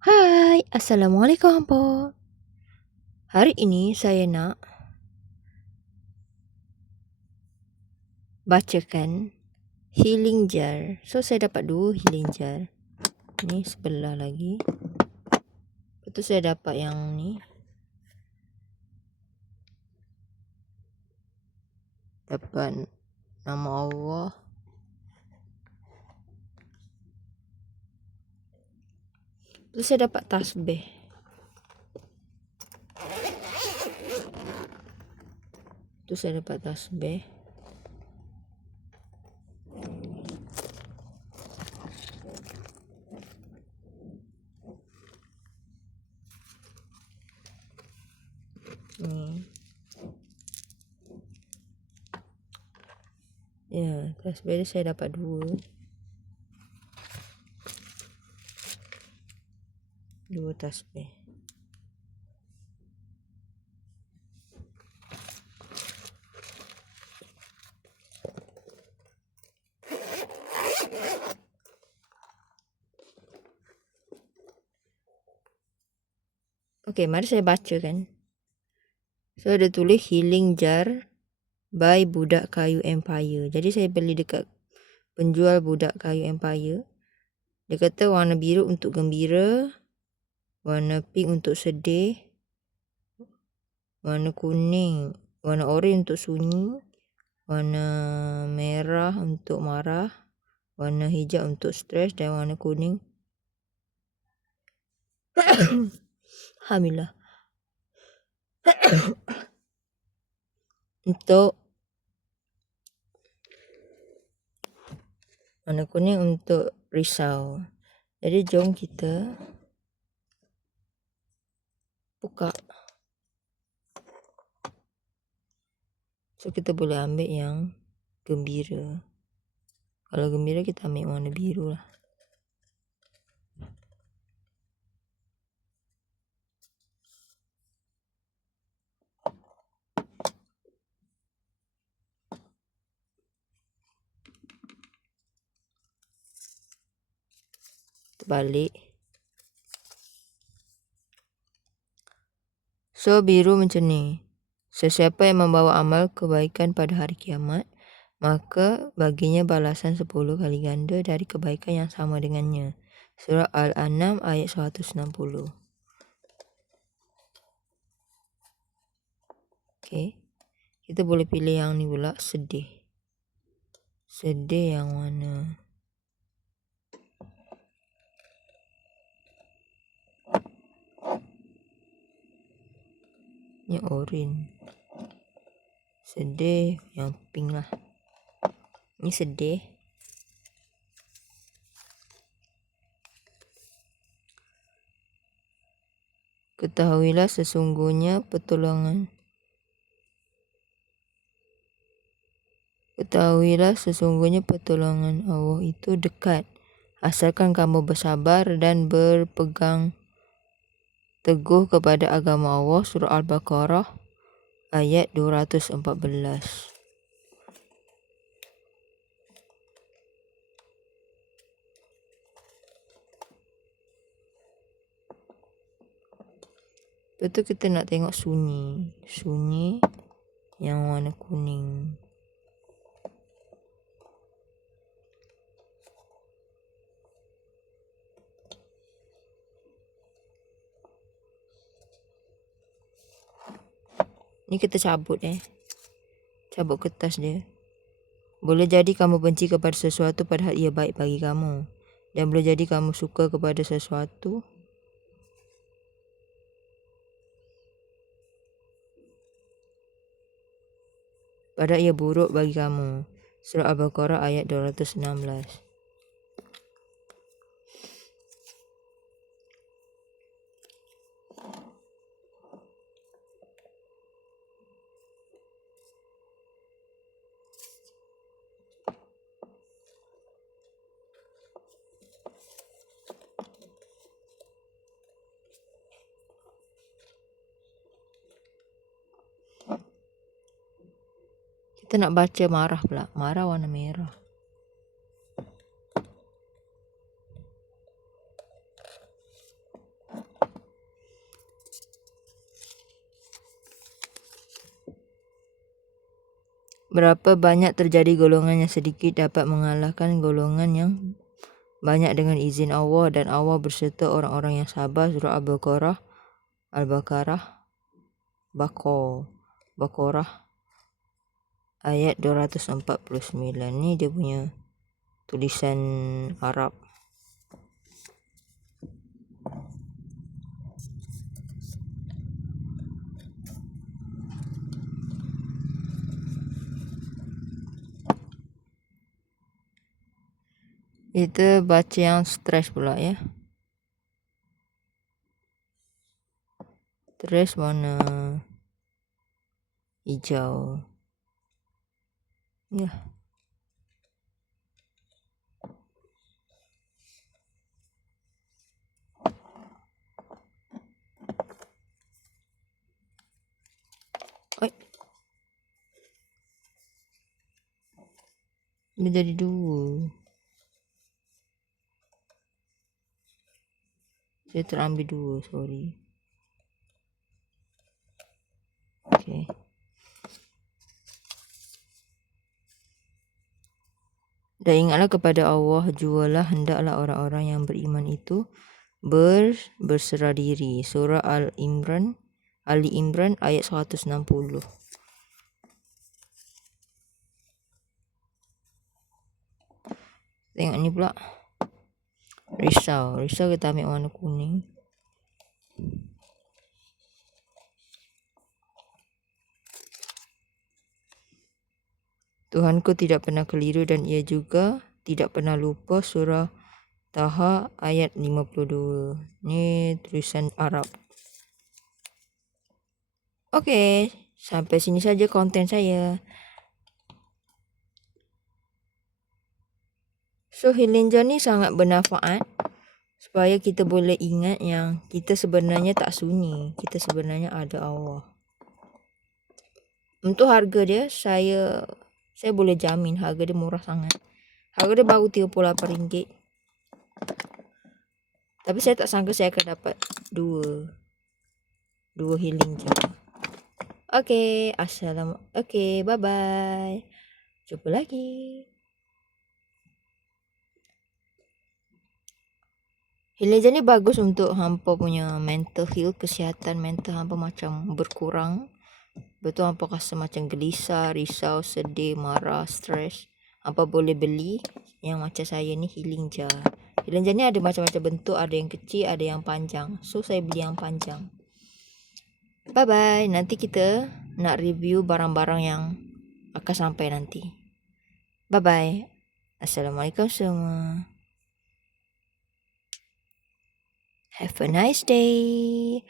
Hai, Assalamualaikum po. Hari ini saya nak bacakan healing jar. So saya dapat 2 healing jar. Ni sebelah lagi. Lepas tu saya dapat yang ni. Dapat nama Allah. Lepas tu saya dapat tasbih. Tu saya dapat tasbih. Ni. Ya, tasbih saya dapat 2. 2 tasbih. Okey, mari saya bacakan. So ada tulis healing jar by Budak Kayu Empire. Jadi saya beli dekat penjual Budak Kayu Empire. Dia kata warna biru untuk gembira, warna pink untuk sedih, warna kuning, warna oren untuk sunyi, warna merah untuk marah, warna hijau untuk stres dan warna kuning Alhamdulillah untuk warna kuning untuk risau. Jadi jom kita buka. So kita boleh ambil yang gembira. Kalau gembira kita ambil warna biru lah. Terbalik. So biru macam ni. Sesiapa yang membawa amal kebaikan pada hari kiamat, maka baginya balasan 10 kali ganda dari kebaikan yang sama dengannya. Surah Al-An'am ayat 160. Okey. Kita boleh pilih yang ni pula, sedih. Sedih yang mana? Yang oren. Sedih yang pink lah. Ni sedih. Ketahuilah sesungguhnya pertolongan. Ketahuilah sesungguhnya pertolongan Allah itu dekat. Asalkan kamu bersabar dan berpegang teguh kepada agama Allah. Surah Al-Baqarah ayat 214. Lepas tu kita nak tengok sunyi. Sunyi yang warna kuning. Ni kita cabut cabut kertas dia. Boleh jadi kamu benci kepada sesuatu padahal ia baik bagi kamu. Dan boleh jadi kamu suka kepada sesuatu padahal ia buruk bagi kamu. Surah Al-Baqarah ayat 216. Kita nak baca marah pula. Marah warna merah. Berapa banyak terjadi golongan yang sedikit dapat mengalahkan golongan yang banyak dengan izin Allah, dan Allah berserta orang-orang yang sabar. Surah Al-Baqarah ayat 249. Ni dia punya tulisan Arab. Kita baca yang stres pula ya. Stres warna hijau. Ya. Oi. Dia jadi 2. Saya terambil 2, sorry. Okay. Dan ingatlah kepada Allah jualah, hendaklah orang-orang yang beriman itu berserah diri. Surah Ali Imran ayat 160. Tengok ni pula. Risau kita ambil warna kuning. Tuhanku tidak pernah keliru dan ia juga tidak pernah lupa. Surah Taha ayat 52. Ni tulisan Arab. Okey, sampai sini saja konten saya. So healing jar ni sangat bermanfaat supaya kita boleh ingat yang kita sebenarnya tak sunyi. Kita sebenarnya ada Allah. Untuk harga dia, saya boleh jamin harga dia murah sangat. Harga dia baru RM38. Tapi saya tak sangka saya akan dapat dua healing jar. Okey, okey, bye-bye. Jumpa lagi. Healing jar ni bagus untuk hampa punya mental health, kesihatan mental hampa macam berkurang. Betul hampa rasa macam gelisah, risau, sedih, marah, stres. Hampa boleh beli yang macam saya ni healing jar. Healing jar ni ada macam-macam bentuk, ada yang kecil, ada yang panjang. So saya beli yang panjang. Bye-bye. Nanti kita nak review barang-barang yang akan sampai nanti. Bye-bye. Assalamualaikum semua. Have a nice day.